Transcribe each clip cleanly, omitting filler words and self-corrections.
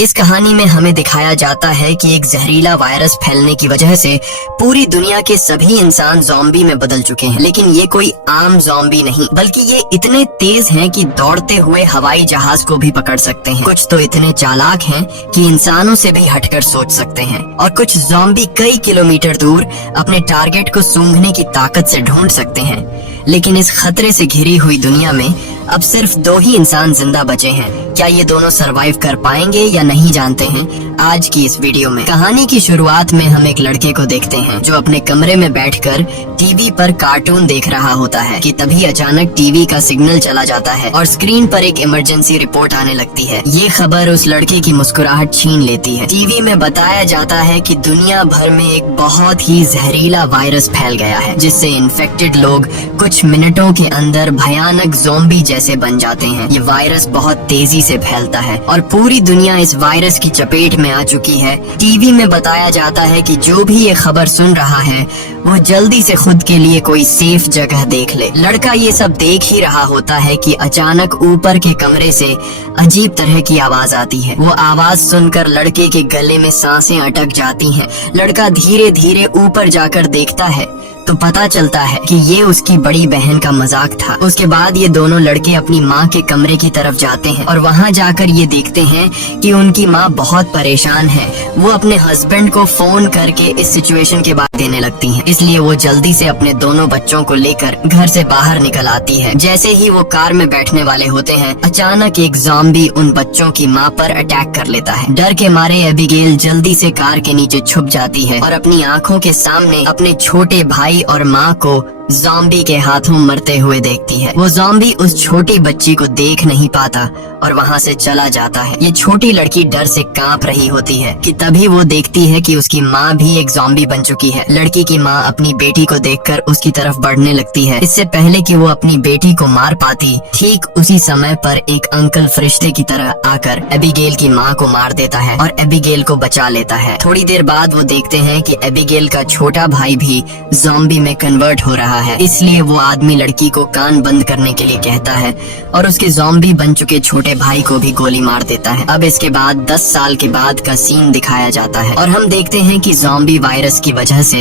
इस कहानी में हमें दिखाया जाता है कि एक जहरीला वायरस फैलने की वजह से पूरी दुनिया के सभी इंसान ज़ॉम्बी में बदल चुके हैं। लेकिन ये कोई आम ज़ॉम्बी नहीं, बल्कि ये इतने तेज हैं कि दौड़ते हुए हवाई जहाज को भी पकड़ सकते हैं। कुछ तो इतने चालाक हैं कि इंसानों से भी हटकर सोच सकते हैं, और कुछ ज़ॉम्बी कई किलोमीटर दूर अपने टारगेट को सूंघने की ताकत से ढूंढ सकते हैं। लेकिन इस खतरे से घिरी हुई दुनिया में अब सिर्फ 2 ही इंसान जिंदा बचे हैं। क्या ये दोनों सरवाइव कर पाएंगे या नहीं, जानते हैं आज की इस वीडियो में। कहानी की शुरुआत में हम एक लड़के को देखते हैं जो अपने कमरे में बैठकर टीवी पर कार्टून देख रहा होता है कि तभी अचानक टीवी का सिग्नल चला जाता है और स्क्रीन पर एक इमरजेंसी रिपोर्ट आने लगती है। ये खबर उस लड़के की मुस्कुराहट छीन लेती है। टीवी में बताया जाता है कि दुनिया भर में एक बहुत ही जहरीला वायरस फैल गया है, जिससे इन्फेक्टेड लोग कुछ मिनटों के अंदर भयानक ज़ॉम्बी जैसे बन जाते हैं। ये वायरस बहुत तेजी से फैलता है और पूरी दुनिया इस वायरस की चपेट में आ चुकी है। टीवी में बताया जाता है कि जो भी ये खबर सुन रहा है वो जल्दी से खुद के लिए कोई सेफ जगह देख ले। लड़का ये सब देख ही रहा होता है कि अचानक ऊपर के कमरे से अजीब तरह की आवाज आती है। वो आवाज सुनकर लड़के के गले में सांसें अटक जाती हैं। लड़का धीरे धीरे ऊपर जाकर देखता है तो पता चलता है कि ये उसकी बड़ी बहन का मजाक था। उसके बाद ये दोनों लड़के अपनी माँ के कमरे की तरफ जाते हैं और वहाँ जाकर ये देखते हैं कि उनकी माँ बहुत परेशान है। वो अपने हस्बैंड को फोन करके इस सिचुएशन के बाद देने लगती हैं। इसलिए वो जल्दी से अपने दोनों बच्चों को लेकर घर से बाहर निकल आती है। जैसे ही वो कार में बैठने वाले होते हैं, अचानक एक ज़ॉम्बी उन बच्चों की माँ पर अटैक कर लेता है। डर के मारे एबिगेल जल्दी से कार के नीचे छुप जाती है और अपनी आंखों के सामने अपने छोटे भाई और माँ को ज़ॉम्बी के हाथों मरते हुए देखती है। वो ज़ॉम्बी उस छोटी बच्ची को देख नहीं पाता और वहाँ से चला जाता है। ये छोटी लड़की डर से कांप रही होती है कि तभी वो देखती है कि उसकी माँ भी एक ज़ॉम्बी बन चुकी है। लड़की की माँ अपनी बेटी को देखकर उसकी तरफ बढ़ने लगती है। इससे पहले कि वो अपनी बेटी को मार पाती, ठीक उसी समय पर एक अंकल फरिश्ते की तरह आकर एबिगेल की माँ को मार देता है और एबिगेल को बचा लेता है। थोड़ी देर बाद वो देखते हैं कि एबिगेल का छोटा भाई भी ज़ॉम्बी में कन्वर्ट हो रहा है। इसलिए वो आदमी लड़की को कान बंद करने के लिए कहता है और उसके ज़ॉम्बी बन चुके छोटे भाई को भी गोली मार देता है। अब इसके बाद 10 साल के बाद का सीन दिखाया जाता है और हम देखते हैं कि ज़ॉम्बी वायरस की वजह से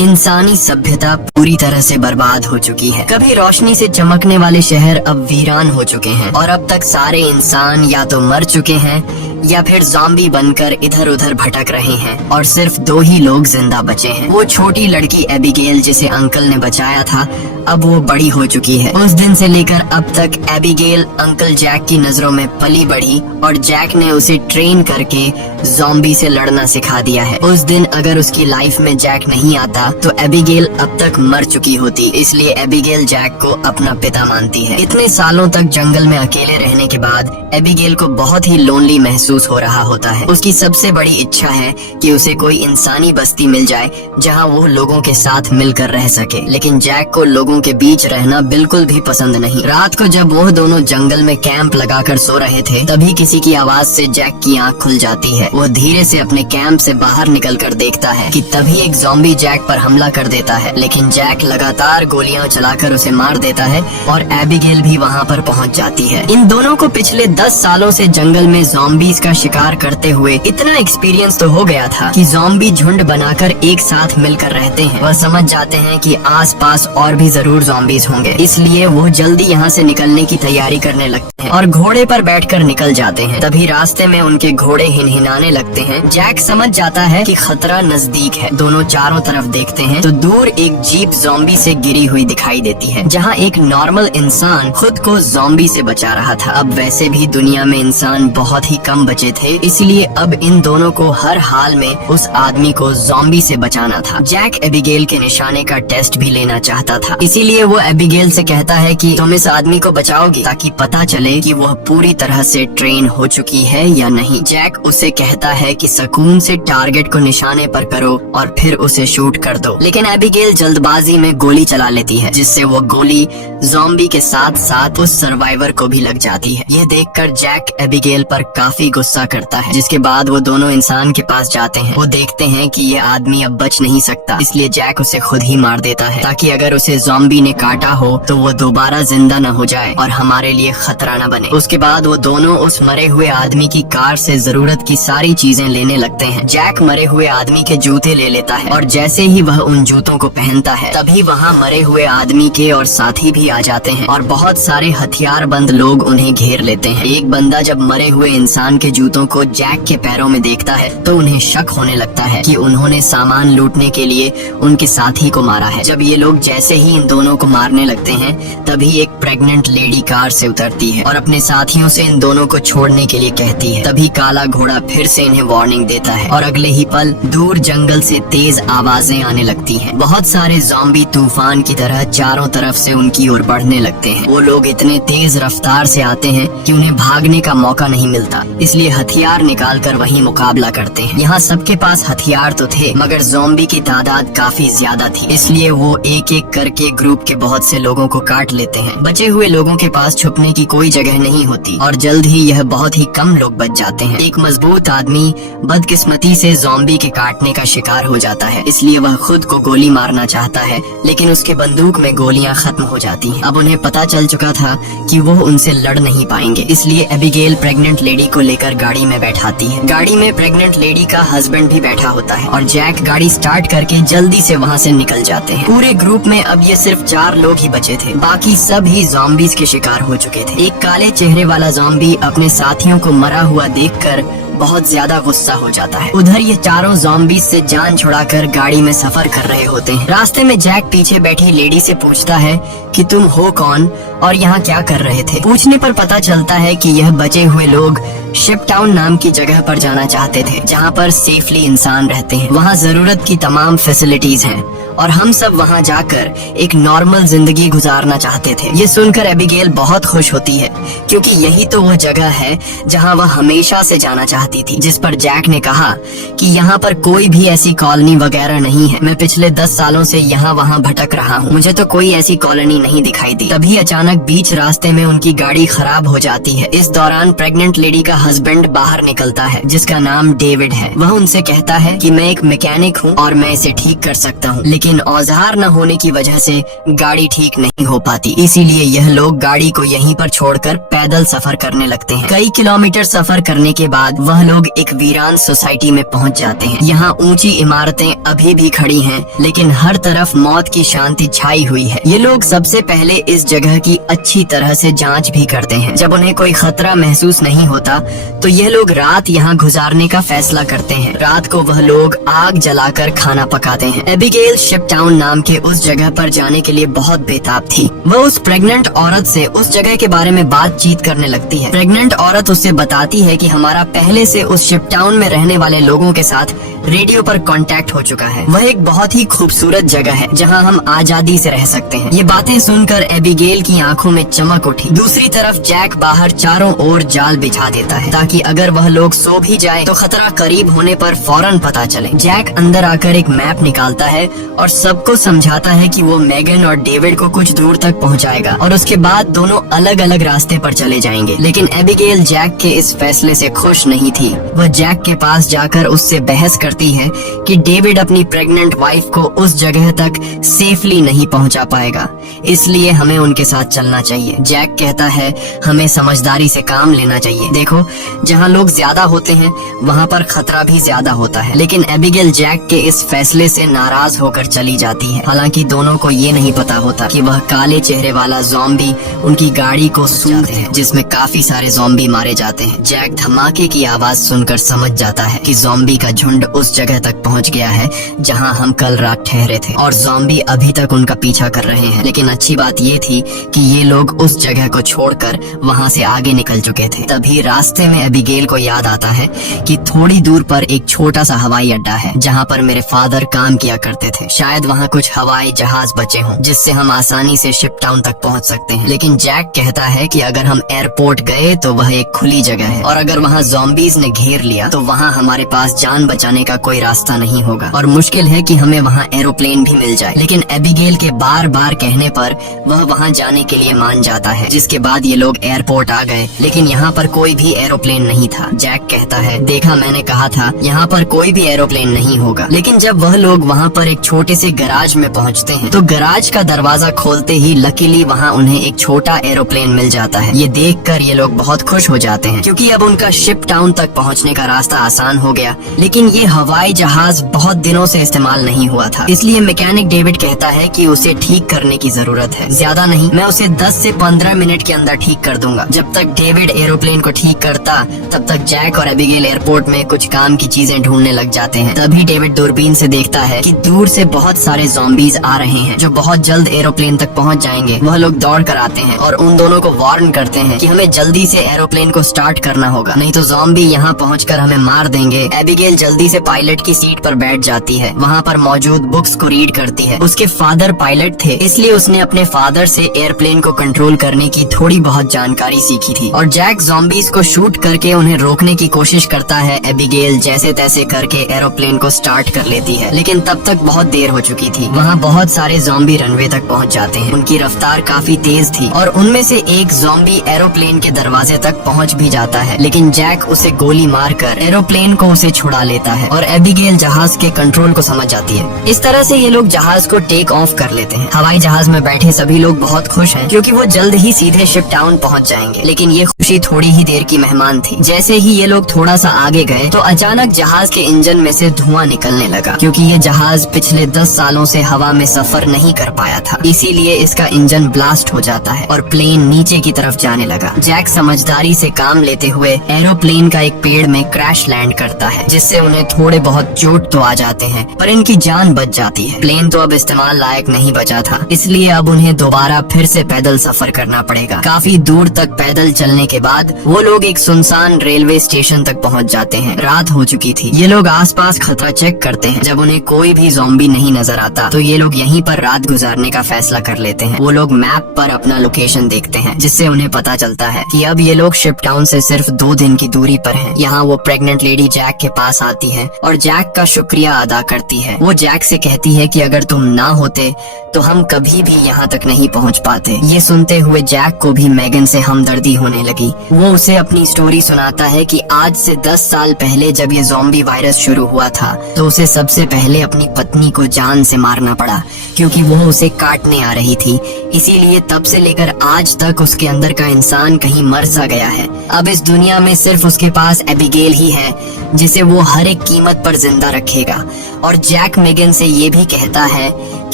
इंसानी सभ्यता पूरी तरह से बर्बाद हो चुकी है। कभी रोशनी से चमकने वाले शहर अब वीरान हो चुके हैं और अब तक सारे इंसान या तो मर चुके हैं या फिर ज़ॉम्बी बनकर इधर उधर भटक रहे हैं और सिर्फ 2 ही लोग जिंदा बचे हैं। वो छोटी लड़की एबिगेल जिसे अंकल ने बचाया था, अब वो बड़ी हो चुकी है। उस दिन से लेकर अब तक एबिगेल अंकल जैक की नजरों में पली बढ़ी और जैक ने उसे ट्रेन करके ज़ॉम्बी से लड़ना सिखा दिया है। उस दिन अगर उसकी लाइफ में जैक नहीं आता तो एबिगेल अब तक मर चुकी होती। इसलिए एबिगेल जैक को अपना पिता मानती है। इतने सालों तक जंगल में अकेले रहने के बाद एबिगेल को बहुत ही लोनली महसूस हो रहा होता है। उसकी सबसे बड़ी इच्छा है कि उसे कोई इंसानी बस्ती मिल जाए जहां वो लोगों के साथ मिलकर रह सके। लेकिन जैक को लोगों के बीच रहना बिल्कुल भी पसंद नहीं। रात को जब वो दोनों जंगल में कैंप लगाकर सो रहे थे, तभी किसी की आवाज से जैक की आंख खुल जाती है। वो धीरे से अपने कैंप से बाहर निकलकर देखता है कि तभी एक ज़ॉम्बी जैक पर हमला कर देता है। लेकिन जैक लगातार गोलियां चलाकर उसे मार देता है और एबिगेल भी वहां पर पहुंच जाती है। इन दोनों को पिछले 10 सालों से जंगल में ज़ॉम्बीज का शिकार करते हुए इतना एक्सपीरियंस तो हो गया था कि ज़ॉम्बी झुंड बनाकर एक साथ मिलकर रहते हैं। वह समझ जाते हैं कि आसपास और भी जरूर ज़ॉम्बीज होंगे, इसलिए वो जल्दी यहाँ से निकलने की तैयारी करने लगते हैं और घोड़े पर बैठकर निकल जाते हैं। तभी रास्ते में उनके घोड़े हिनहिनाने लगते हैं। जैक समझ जाता है कि खतरा नजदीक है। दोनों चारों तरफ देखते हैं तो दूर एक जीप ज़ॉम्बी से गिरी हुई दिखाई देती है, जहाँ एक नॉर्मल इंसान खुद को ज़ॉम्बी से बचा रहा था। अब वैसे भी दुनिया में इंसान बहुत ही कम बचे थे, इसलिए अब इन दोनों को हर हाल में उस आदमी को ज़ॉम्बी से बचाना था। जैक एबिगेल के निशाने का टेस्ट भी लेना चाहता था, इसीलिए वो एबिगेल से कहता है कि तुम इस आदमी को बचाओगी ताकि पता चले कि वह पूरी तरह से ट्रेन हो चुकी है या नहीं। जैक उसे कहता है कि सुकून से टारगेट को निशाने पर करो और फिर उसे शूट कर दो। लेकिन एबिगेल जल्दबाजी में गोली चला लेती है, जिससे वो गोली ज़ॉम्बी के साथ साथ उस सर्वाइवर को भी लग जाती है। यह देखकर जैक एबिगेल पर काफी गुस्सा करता है, जिसके बाद वो दोनों इंसान के पास जाते हैं। वो देखते हैं कि ये आदमी अब बच नहीं सकता, इसलिए जैक उसे खुद ही मार देता है, ताकि अगर उसे ज़ॉम्बी ने काटा हो तो वो दोबारा जिंदा न हो जाए और हमारे लिए खतरा न बने। उसके बाद वो दोनों उस मरे हुए आदमी की कार से जरूरत की सारी चीजें लेने लगते हैं। जैक मरे हुए आदमी के जूते ले लेता है और जैसे ही वह उन जूतों को पहनता है तभी वहाँ मरे हुए आदमी के और साथी भी आ जाते हैं और बहुत सारे हथियारबंद लोग उन्हें घेर लेते हैं। एक बंदा जब मरे हुए इंसान के जूतों को जैक के पैरों में देखता है तो उन्हें शक होने लगता है कि उन्होंने सामान लूटने के लिए उनके साथी को मारा है। जब ये लोग जैसे ही इन दोनों को मारने लगते हैं तभी एक प्रेग्नेंट लेडी कार से उतरती है और अपने साथियों से इन दोनों को छोड़ने के लिए कहती है। तभी काला घोड़ा फिर से इन्हें वार्निंग देता है और अगले ही पल दूर जंगल से तेज आवाजें आने लगती हैं। बहुत सारे ज़ॉम्बी तूफान की तरह चारों तरफ से उनकी ओर बढ़ने लगते हैं। वो लोग इतने तेज रफ्तार से आते हैं कि उन्हें भागने का मौका नहीं मिलता, इसलिए हथियार निकालकर वही मुकाबला करते हैं। यहाँ सबके पास हथियार तो थे मगर ज़ॉम्बी की तादाद काफी ज्यादा थी, इसलिए वो एक एक करके ग्रुप के बहुत से लोगों को काट लेते हैं। बचे हुए लोगों के पास छुपने की कोई जगह नहीं होती और जल्द ही यह बहुत ही कम लोग बच जाते हैं। एक मजबूत आदमी बदकिस्मती से ज़ॉम्बी के काटने का शिकार हो जाता है, इसलिए वह खुद को गोली मारना चाहता है, लेकिन उसके बंदूक में गोलियां खत्म हो जाती हैं। अब उन्हें पता चल चुका था कि वो उनसे लड़ नहीं पाएंगे, इसलिए एबिगेल प्रेग्नेंट लेडी को लेकर गाड़ी में बैठाती है। गाड़ी में प्रेग्नेंट लेडी का हस्बैंड भी बैठा होता है और जैक गाड़ी स्टार्ट करके जल्दी से वहाँ से निकल जाते हैं। पूरे ग्रुप में अब ये सिर्फ 4 लोग ही बचे थे, बाकी सब ही ज़ॉम्बीज के शिकार हो चुके थे। एक काले चेहरे वाला ज़ॉम्बी अपने साथियों को मरा हुआ देखकर बहुत ज्यादा गुस्सा हो जाता है। उधर ये चारों ज़ॉम्बीज से जान छुड़ाकर गाड़ी में सफर कर रहे होते हैं। रास्ते में जैक पीछे बैठी लेडी से पूछता है कि तुम हो कौन और यहाँ क्या कर रहे थे। पूछने पर पता चलता है कि यह बचे हुए लोग शिप टाउन नाम की जगह पर जाना चाहते थे, जहाँ पर सेफली इंसान रहते हैं। वहाँ जरूरत की तमाम फैसिलिटीज हैं और हम सब वहाँ जाकर एक नॉर्मल जिंदगी गुजारना चाहते थे। ये सुनकर एबिगेल बहुत खुश होती है, क्योंकि यही तो वह जगह है जहाँ वह हमेशा से जाना चाहती थी। जिस पर जैक ने कहा कि यहाँ पर कोई भी ऐसी कॉलोनी वगैरह नहीं है। मैं पिछले 10 सालों से यहाँ वहाँ भटक रहा हूँ, मुझे तो कोई ऐसी कॉलोनी नहीं दिखाई दी। तभी अचानक बीच रास्ते में उनकी गाड़ी खराब हो जाती है। इस दौरान प्रेग्नेंट लेडी का हस्बैंड बाहर निकलता है, जिसका नाम डेविड है। वह उनसे कहता है कि मैं एक मैकेनिक हूँ और मैं इसे ठीक कर सकता हूँ, लेकिन औजार न होने की वजह से गाड़ी ठीक नहीं हो पाती। इसीलिए यह लोग गाड़ी को यहीं पर छोड़कर पैदल सफर करने लगते हैं। कई किलोमीटर सफर करने के बाद वह लोग एक वीरान सोसाइटी में पहुंच जाते हैं। यहाँ ऊंची इमारतें अभी भी खड़ी हैं, लेकिन हर तरफ मौत की शांति छाई हुई है। ये लोग सबसे पहले इस जगह की अच्छी तरह से जांच भी करते हैं। जब उन्हें कोई खतरा महसूस नहीं होता तो यह लोग रात यहाँ गुजारने का फैसला करते हैं। रात को वह लोग आग जलाकर खाना पकाते हैं। एबिगेल शिप टाउन नाम के उस जगह पर जाने के लिए बहुत बेताब थी। वह उस प्रेग्नेंट औरत से उस जगह के बारे में बातचीत करने लगती है। प्रेग्नेंट औरत उससे बताती है कि हमारा पहले से उस शिप टाउन में रहने वाले लोगों के साथ रेडियो पर कांटेक्ट हो चुका है। वह एक बहुत ही खूबसूरत जगह है जहां हम आजादी से रह सकते हैं। ये बातें सुनकर एबिगेल की आंखों में चमक उठी। दूसरी तरफ जैक बाहर चारों ओर जाल बिछा देता है, ताकि अगर वह लोग सो भी जाए तो खतरा करीब होने पर फौरन पता चले। जैक अंदर आकर एक मैप निकालता है और सबको समझाता है कि वो मेगन और डेविड को कुछ दूर तक पहुंचाएगा और उसके बाद दोनों अलग अलग रास्ते पर चले जाएंगे। लेकिन एबिगेल जैक के इस फैसले से खुश नहीं थी। वह जैक के पास जाकर उससे बहस करती है कि डेविड अपनी प्रेग्नेंट वाइफ को उस जगह तक सेफली नहीं पहुंचा पाएगा, इसलिए हमें उनके साथ चलना चाहिए। जैक कहता है हमें समझदारी से काम लेना चाहिए। देखो, जहां लोग ज्यादा होते हैं वहां पर खतरा भी ज्यादा होता है। लेकिन एबिगेल जैक के इस फैसले से नाराज होकर चली जाती है। हालांकि दोनों को ये नहीं पता होता कि वह काले चेहरे वाला ज़ॉम्बी उनकी गाड़ी को सूंघते हैं, जिसमें काफी सारे ज़ॉम्बी मारे जाते हैं। जैक धमाके की आवाज सुनकर समझ जाता है कि ज़ॉम्बी का झुंड उस जगह तक पहुंच गया है जहां हम कल रात ठहरे थे और ज़ॉम्बी अभी तक उनका पीछा कर रहे हैं। लेकिन अच्छी बात ये थी कि ये लोग उस जगह को छोड़कर वहां से आगे निकल चुके थे। तभी रास्ते में एबिगेल को याद आता है कि थोड़ी दूर पर एक छोटा सा हवाई अड्डा है जहां पर मेरे फादर काम किया करते थे। शायद वहां कुछ हवाई जहाज बचे हों जिससे हम आसानी से शिप टाउन तक पहुंच सकते हैं। लेकिन जैक कहता है कि अगर हम एयरपोर्ट गए तो वह एक खुली जगह है और अगर वहां ज़ॉम्बीज ने घेर लिया तो वहां हमारे पास जान बचाने का कोई रास्ता नहीं होगा और मुश्किल है कि हमें वहाँ एरोप्लेन भी मिल जाए। लेकिन एबिगेल के बार बार कहने पर वह वहाँ जाने के लिए मान जाता है, जिसके बाद ये लोग एयरपोर्ट आ गए, लेकिन यहाँ पर कोई भी एरोप्लेन नहीं था। जैक कहता है, देखा, मैंने कहा था यहाँ पर कोई भी एरोप्लेन नहीं होगा। लेकिन जब वह लोग वहाँ पर एक छोटे से गराज में पहुँचते हैं तो गराज का दरवाजा खोलते ही लकीली वहाँ उन्हें एक छोटा एरोप्लेन मिल जाता है। ये देखकर ये लोग बहुत खुश हो जाते हैं क्योंकि अब उनका शिप टाउन तक पहुँचने का रास्ता आसान हो गया। लेकिन ये हवाई जहाज बहुत दिनों से इस्तेमाल नहीं हुआ था, इसलिए मैकेनिक डेविड कहता है कि उसे ठीक करने की जरूरत है। ज्यादा नहीं, मैं उसे 10 से 15 मिनट के अंदर ठीक कर दूंगा। जब तक डेविड एरोप्लेन को ठीक करता तब तक जैक और एबिगेल एयरपोर्ट में कुछ काम की चीजें ढूंढने लग जाते हैं। तभी डेविड दूरबीन से देखता है कि दूर से बहुत सारे ज़ॉम्बीज आ रहे हैं जो बहुत जल्द एरोप्लेन तक पहुंच जाएंगे। वह लोग दौड़ कर आते हैं और उन दोनों को वार्न करते हैं कि हमें जल्दी से एरोप्लेन को स्टार्ट करना होगा, नहीं तो ज़ॉम्बी यहाँ पहुँचकर हमें मार देंगे। एबिगेल जल्दी से पायलट की सीट पर बैठ जाती है, वहाँ पर मौजूद बुक्स को रीड करती है। उसके फादर पायलट थे, इसलिए उसने अपने फादर से एयरप्लेन को कंट्रोल करने की थोड़ी बहुत जानकारी सीखी थी। और जैक ज़ॉम्बीज को शूट करके उन्हें रोकने की कोशिश करता है। एबिगेल जैसे तैसे करके एरोप्लेन को स्टार्ट कर लेती है, लेकिन तब तक बहुत देर हो चुकी थी। वहाँ बहुत सारे ज़ॉम्बी रनवे तक पहुँच जाते हैं। उनकी रफ्तार काफी तेज थी और उनमें से एक ज़ॉम्बी एरोप्लेन के दरवाजे तक पहुँच भी जाता है, लेकिन जैक उसे गोली मारकर एरोप्लेन को उसे छुड़ा लेता है और एबिगेल जहाज के कंट्रोल को समझ जाती है। इस तरह से ये लोग जहाज को टेक ऑफ कर लेते हैं। हवाई जहाज में बैठे सभी लोग बहुत खुश हैं क्योंकि वो जल्द ही सीधे शिप टाउन पहुंच जाएंगे। लेकिन ये खुशी थोड़ी ही देर की मेहमान थी। जैसे ही ये लोग थोड़ा सा आगे गए तो अचानक जहाज के इंजन में से धुआं निकलने लगा, क्योंकि ये जहाज पिछले 10 सालों से हवा में सफर नहीं कर पाया था, इसीलिए इसका इंजन ब्लास्ट हो जाता है और प्लेन नीचे की तरफ जाने लगा। जैक समझदारी से काम लेते हुए एरोप्लेन का एक पेड़ में क्रैश लैंड करता है, जिससे उन्हें थोड़े बहुत चोट तो आ जाते हैं पर इनकी जान बच जाती है। प्लेन तो अब इस्तेमाल लायक नहीं बचा था, इसलिए अब उन्हें दोबारा फिर से पैदल सफर करना पड़ेगा। काफी दूर तक पैदल चलने के बाद वो लोग एक सुनसान रेलवे स्टेशन तक पहुंच जाते हैं। रात हो चुकी थी। ये लोग आसपास खतरा चेक करते हैं। जब उन्हें कोई भी ज़ॉम्बी नहीं नजर आता तो ये लोग यहीं पर रात गुजारने का फैसला कर लेते हैं। वो लोग मैप पर अपना लोकेशन देखते हैं, जिससे उन्हें पता चलता है कि अब ये लोग शिप टाउन से सिर्फ 2 दिन की दूरी पर हैं। यहाँ वो प्रेग्नेंट लेडी जैक के पास आती है और जैक का शुक्रिया अदा करती है। वो जैक से कहती है कि अगर तुम ना होते तो हम कभी भी यहाँ तक नहीं पहुँच पाते। ये सुनते हुए जैक को भी मैगन से हमदर्दी होने लगी। वो उसे अपनी स्टोरी सुनाता है कि आज से 10 साल पहले जब ये ज़ॉम्बी वायरस शुरू हुआ था तो उसे सबसे पहले अपनी पत्नी को जान से मारना पड़ा, क्योंकि वो उसे काटने आ रही थी। इसीलिए तब से लेकर आज तक उसके अंदर का इंसान कहीं मर सा गया है। अब इस दुनिया में सिर्फ उसके पास एबिगेल ही है जिसे वो हर एक कीमत पर जिंदा रखेगा। और जैक मेगन से ये भी कहता है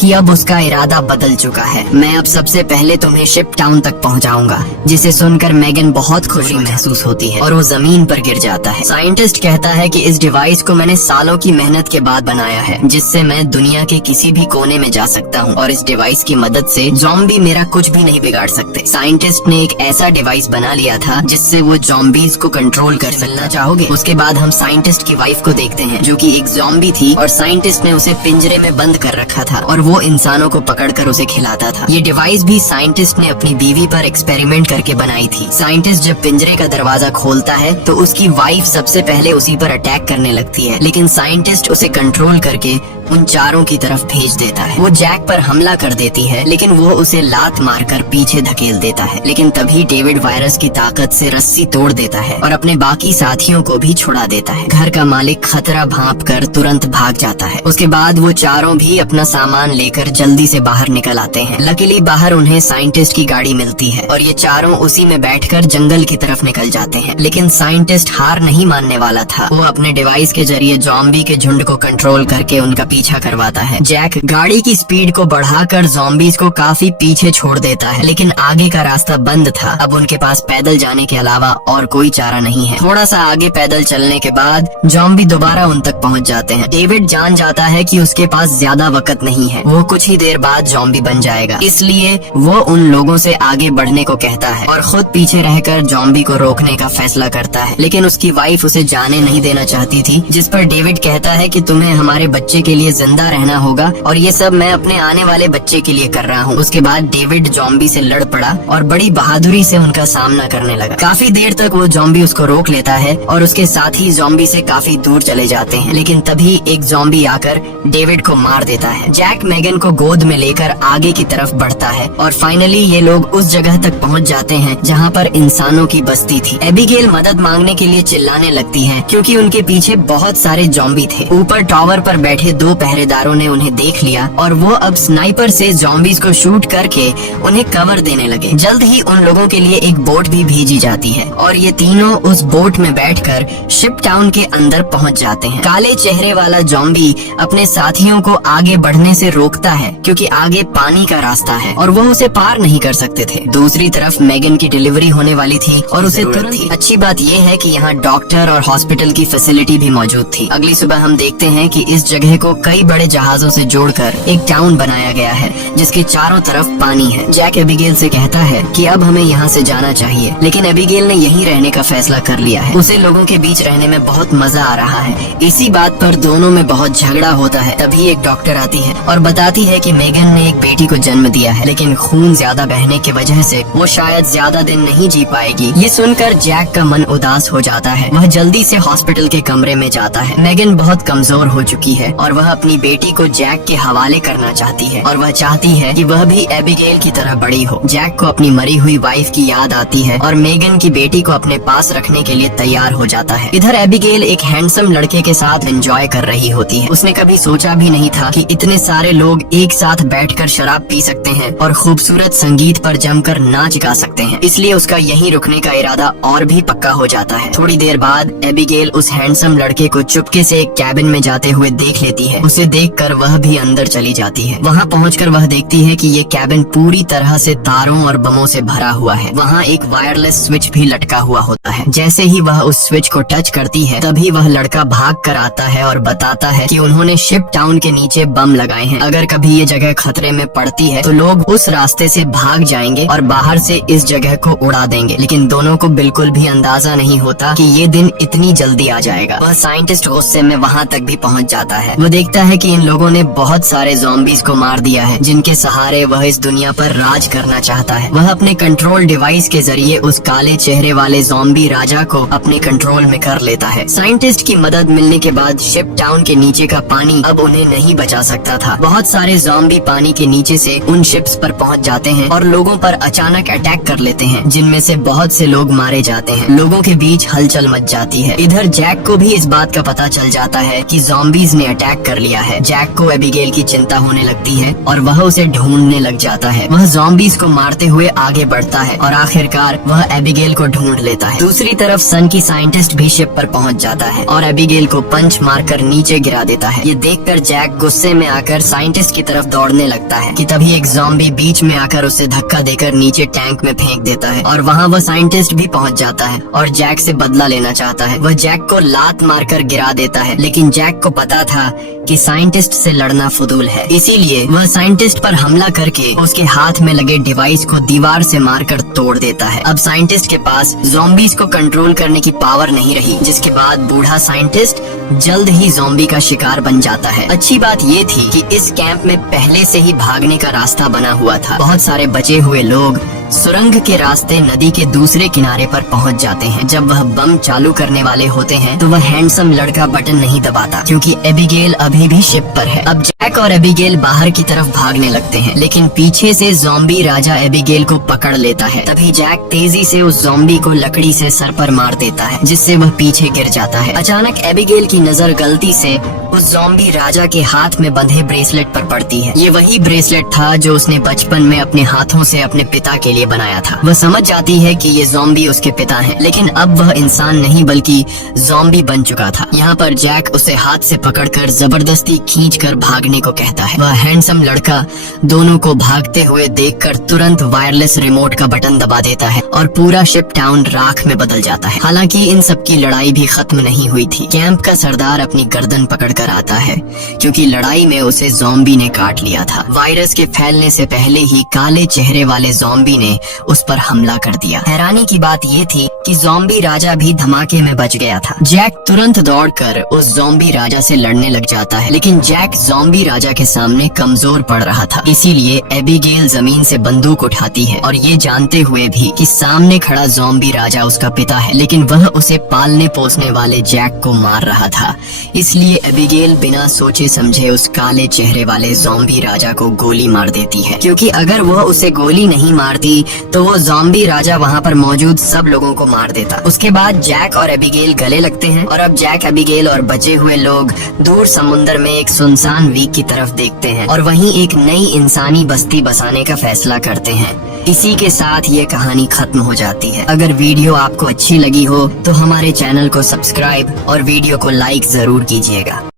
कि अब उसका इरादा बदल चुका है। मैं अब सबसे पहले तुम्हें शिप टाउन तक पहुंचाऊंगा, जिसे सुनकर मेगन बहुत खुशी महसूस होती है और वो जमीन पर गिर जाता है। साइंटिस्ट कहता है कि इस डिवाइस को मैंने सालों की मेहनत के बाद बनाया है, जिससे मैं दुनिया के किसी भी कोने में जा सकता हूँ और इस डिवाइस की मदद से ज़ॉम्बी मेरा कुछ भी नहीं बिगाड़ सकते। साइंटिस्ट ने एक ऐसा डिवाइस बना लिया था जिससे वो ज़ॉम्बीज को कंट्रोल कर सकना चाहोगे। उसके बाद हम साइंटिस्ट की वाइफ को देखते हैं, जो कि एक ज़ॉम्बी थी और साइंटिस्ट ने उसे पिंजरे में बंद कर रखा था और वो इंसानों को पकड़कर उसे खिलाता था। ये डिवाइस भी साइंटिस्ट ने अपनी बीवी पर एक्सपेरिमेंट करके बनाई थी। साइंटिस्ट जब पिंजरे का दरवाजा खोलता है तो उसकी वाइफ सबसे पहले उसी पर अटैक करने लगती है, लेकिन साइंटिस्ट उसे कंट्रोल करके उन चारों की तरफ भेज देता है। वो जैक पर हमला कर देती है, लेकिन वो उसे लात मारकर पीछे धकेल देता है। लेकिन तभी डेविड वायरस की ताकत से रस्सी तोड़ देता है और अपने बाकी साथियों को भी छुड़ा देता है। घर का मालिक खतरा भांपकर तुरंत भाग जाता है। उसके बाद वो चारों भी अपना सामान लेकर जल्दी से बाहर निकल आते हैं। लकीली बाहर उन्हें साइंटिस्ट की गाड़ी मिलती है और ये चारों उसी में बैठकर जंगल की तरफ निकल जाते हैं। लेकिन साइंटिस्ट हार नहीं मानने वाला था। वो अपने डिवाइस के जरिए ज़ॉम्बी के झुंड को कंट्रोल करके उनका पीछा करवाता है। जैक गाड़ी की स्पीड को बढ़ाकर ज़ॉम्बीज को काफी पीछे छोड़ देता है, लेकिन आगे का रास्ता बंद था। अब उनके पास पैदल जाने के अलावा और कोई चारा नहीं है। थोड़ा सा आगे पैदल चलने के बाद ज़ॉम्बी दोबारा उन तक पहुंच जाते हैं। डेविड जान जाता है कि उसके पास ज्यादा वक्त नहीं है, वो कुछ ही देर बाद ज़ॉम्बी बन जाएगा। इसलिए वो उन लोगों से आगे बढ़ने को कहता है और खुद पीछे रहकर ज़ॉम्बी को रोकने का फैसला करता है। लेकिन उसकी वाइफ उसे जाने नहीं देना चाहती थी, जिस पर डेविड कहता है कि तुम्हें हमारे बच्चे के लिए जिंदा रहना होगा और ये सब मैं अपने आने वाले बच्चे के लिए कर रहा हूँ। उसके बाद डेविड ज़ॉम्बी से लड़ पड़ा और बड़ी बहादुरी से उनका सामना करने लगा। काफी देर तक वो ज़ॉम्बी उसको रोक लेता है और उसके साथ ही ज़ॉम्बी से काफी दूर चले जाते हैं। लेकिन तभी एक ज़ॉम्बी आकर डेविड को मार देता है। जैक मेगन को गोद में लेकर आगे की तरफ बढ़ता है और फाइनली ये लोग उस जगह तक पहुंच जाते हैं जहां पर इंसानों की बस्ती थी। एबिगेल मदद मांगने के लिए चिल्लाने लगती है क्योंकि उनके पीछे बहुत सारे ज़ॉम्बी थे। ऊपर टावर पर बैठे 2 पहरेदारों ने उन्हें देख लिया और वो अब स्नाइपर से ज़ॉम्बीज को शूट करके उन्हें कवर देने लगे। जल्द ही उन लोगों के लिए एक बोट भी भेजी जाती है और ये तीनों उस बोट में बैठकर शिप टाउन के अंदर पहुंच जाते हैं। काले चेहरे वाला ज़ॉम्बी अपने साथियों को आगे बढ़ने से रोकता है क्योंकि आगे पानी का रास्ता है और वो उसे पार नहीं कर सकते थे। दूसरी तरफ मेगन की डिलीवरी होने वाली थी और उसे तुरंत ही अच्छी बात ये है कि यहाँ डॉक्टर और हॉस्पिटल की फैसिलिटी भी मौजूद थी। अगली सुबह हम देखते हैं कि इस जगह को कई बड़े जहाजों से जोड़कर एक टाउन बनाया गया है जिसके चारों तरफ पानी है। जैक एबिगेल से कहता है कि अब हमें यहाँ से जाना चाहिए, लेकिन एबिगेल ने यहीं रहने का फैसला कर लिया है। उसे लोगों के बीच रहने में बहुत मजा आ रहा है। इसी बात पर दोनों में बहुत झगड़ा होता है। तभी एक डॉक्टर आती है और बताती है कि मेगन ने एक बेटी को जन्म दिया है, लेकिन खून ज्यादा बहने की वजह से वो शायद ज्यादा दिन नहीं जी पाएगी। ये सुनकर जैक का मन उदास हो जाता है। वह जल्दी से हॉस्पिटल के कमरे में जाता है। मेगन बहुत कमजोर हो चुकी है और वह अपनी बेटी को जैक के हवाले करना चाहती है और वह चाहती है कि वह भी एबिगेल की तरह बड़ी हो। जैक को अपनी मरी हुई वाइफ की याद आती है और मेगन की बेटी को अपने पास रखने के लिए तैयार हो जाता है। इधर एबिगेल एक हैंडसम लड़के के साथ एंजॉय कर रही होती है। उसने कभी सोचा भी नहीं था कि इतने सारे लोग एक साथ बैठकर शराब पी सकते हैं और खूबसूरत संगीत पर जमकर नाच गा सकते हैं। इसलिए उसका यहीं रुकने का इरादा और भी पक्का हो जाता है। थोड़ी देर बाद एबिगेल उस हैंडसम लड़के को चुपके से एक कैबिन में जाते हुए देख लेती है। उसे देखकर वह भी अंदर चली जाती है। वहाँ पहुंचकर वह देखती है कि ये कैबिन पूरी तरह से तारों और बमों से भरा हुआ है। वहाँ एक वायरलेस स्विच भी लटका हुआ होता है। जैसे ही वह उस स्विच को टच करती है तभी वह लड़का भाग कर आता है और बताता है कि उन्होंने शिप टाउन के नीचे बम लगाए हैं। अगर कभी ये जगह खतरे में पड़ती है तो लोग उस रास्ते से भाग जाएंगे और बाहर से इस जगह को उड़ा देंगे। लेकिन दोनों को बिल्कुल भी अंदाजा नहीं होता कि ये दिन इतनी जल्दी आ जाएगा। वह साइंटिस्ट गुस्से में वहाँ तक भी पहुँच जाता है। वो देखता है कि इन लोगों ने बहुत सारे ज़ॉम्बीज को मार दिया है जिनके सहारे वह इस दुनिया पर राज करना चाहता है। वह अपने कंट्रोल डिवाइस के जरिए उस काले चेहरे वाले ज़ॉम्बी राजा को अपने कंट्रोल में कर लेता है। साइंटिस्ट की मदद मिलने के बाद शिप टाउन के नीचे का पानी अब उन्हें नहीं बचा सकता था। बहुत सारे ज़ॉम्बी पानी के नीचे से उन शिप्स पर पहुंच जाते हैं और लोगों पर अचानक अटैक कर लेते हैं, जिनमें से बहुत से लोग मारे जाते हैं। लोगों के बीच हलचल मच जाती है। इधर जैक को भी इस बात का पता चल जाता है कि ज़ॉम्बीज ने अटैक कर लिया है। जैक को एबिगेल की चिंता होने लगती है और वह उसे ढूंढने लग जाता है। वह ज़ॉम्बीज को मारते हुए आगे बढ़ता है और आखिरकार वह एबिगेल को ढूंढ लेता है। दूसरी तरफ सन की साइंटिस्ट भी शिप पर पहुंच जाता है और एबिगेल को पंच मारकर नीचे गिरा देता है। ये देखकर जैक गुस्से में आकर साइंटिस्ट की तरफ दौड़ने लगता है कि तभी एक ज़ॉम्बी बीच में आकर उसे धक्का देकर नीचे टैंक में फेंक देता है और वहाँ वह साइंटिस्ट भी पहुंच जाता है और जैक से बदला लेना चाहता है। वह जैक को लात मारकर गिरा देता है, लेकिन जैक को पता था कि साइंटिस्ट से लड़ना फुदूल है। इसीलिए वह साइंटिस्ट पर हमला करके उसके हाथ में लगे डिवाइस को दीवार से मारकर तोड़ देता है। अब साइंटिस्ट के पास ज़ॉम्बीज को कंट्रोल करने की पावर नहीं रही, जिसके बाद बूढ़ा साइंटिस्ट जल्द ही ज़ॉम्बी का शिकार बन जाता है। अच्छी बात ये थी कि इस कैंप में पहले से ही भागने का रास्ता बना हुआ था। बहुत सारे बचे हुए लोग सुरंग के रास्ते नदी के दूसरे किनारे पर पहुंच जाते हैं। जब वह बम चालू करने वाले होते हैं तो वह हैंडसम लड़का बटन नहीं दबाता क्योंकि एबिगेल अभी भी शिप पर है। अब जैक और एबिगेल बाहर की तरफ भागने लगते हैं, लेकिन पीछे से ज़ॉम्बी राजा एबिगेल को पकड़ लेता है। तभी जैक तेजी से उस ज़ॉम्बी को लकड़ी से सर पर मार देता है, जिससे वह पीछे गिर जाता है। अचानक एबिगेल की नजर गलती से उस ज़ॉम्बी राजा के हाथ में बंधे ब्रेसलेट पर पड़ती है। ये वही ब्रेसलेट था जो उसने बचपन में अपने हाथों से अपने पिता के लिए बनाया था। वह समझ जाती है कि ये ज़ॉम्बी उसके पिता हैं, लेकिन अब वह इंसान नहीं बल्कि ज़ॉम्बी बन चुका था। यहाँ पर जैक उसे हाथ से पकड़कर जबरदस्ती खींचकर भागने भागने को कहता है। वह हैंडसम लड़का दोनों को भागते हुए देखकर तुरंत वायरलेस रिमोट का बटन दबा देता है और पूरा शिप टाउन राख में बदल जाता है। हालांकि इन सब की लड़ाई भी खत्म नहीं हुई थी। कैंप का सरदार अपनी गर्दन पकड़कर आता है क्योंकि लड़ाई में उसे ज़ॉम्बी ने काट लिया था। वायरस के फैलने से पहले ही काले चेहरे वाले ज़ॉम्बी ने उस पर हमला कर दिया। हैरानी की बात ये थी कि ज़ॉम्बी राजा भी धमाके में बच गया था। जैक तुरंत दौड़कर उस ज़ॉम्बी राजा से लड़ने लग जाता है, लेकिन जैक ज़ॉम्बी राजा के सामने कमजोर पड़ रहा था। इसीलिए एबिगेल जमीन से बंदूक उठाती है और ये जानते हुए भी कि सामने खड़ा ज़ॉम्बी राजा उसका पिता है, लेकिन वह उसे पालने पोसने वाले जैक को मार रहा था। इसलिए एबिगेल बिना सोचे समझे उस काले चेहरे वाले ज़ॉम्बी राजा को गोली मार देती है, क्योंकि अगर वह उसे गोली नहीं मारती तो वो ज़ॉम्बी राजा वहाँ पर मौजूद सब लोगों को मार देता। उसके बाद जैक और एबिगेल गले लगते हैं और अब जैक, एबिगेल और बचे हुए लोग दूर समुद्र में एक सुनसान द्वीप की तरफ देखते हैं और वहीं एक नई इंसानी बस्ती बसाने का फैसला करते हैं। इसी के साथ ये कहानी खत्म हो जाती है। अगर वीडियो आपको अच्छी लगी हो तो हमारे चैनल को सब्सक्राइब और वीडियो को लाइक जरूर कीजिएगा।